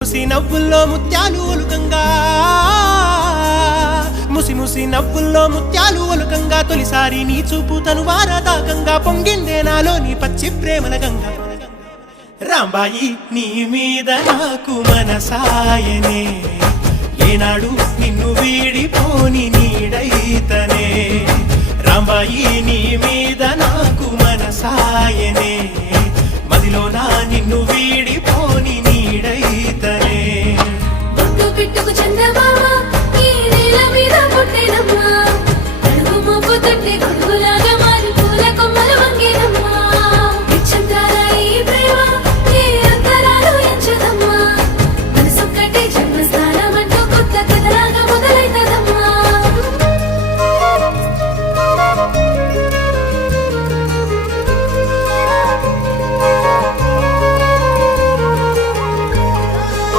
ముసి నవ్వుల్లో ముత్యాలు ఒలుకంగా ముసి నవ్వుల్లో ముత్యాలు ఒలుకంగా తొలిసారి నీ చూపు తను వారదాకంగా పొంగిందే నాలో నీ పచ్చి ప్రేమల గంగా రాంబాయి నీ మీద నాకు మనసాయనే ఏనాడు నిన్ను వీడిపోని నీడైతనే రాంబాయి నీ మీద నాకు మనసాయనే మదిలో నా నిన్ను వీడిపో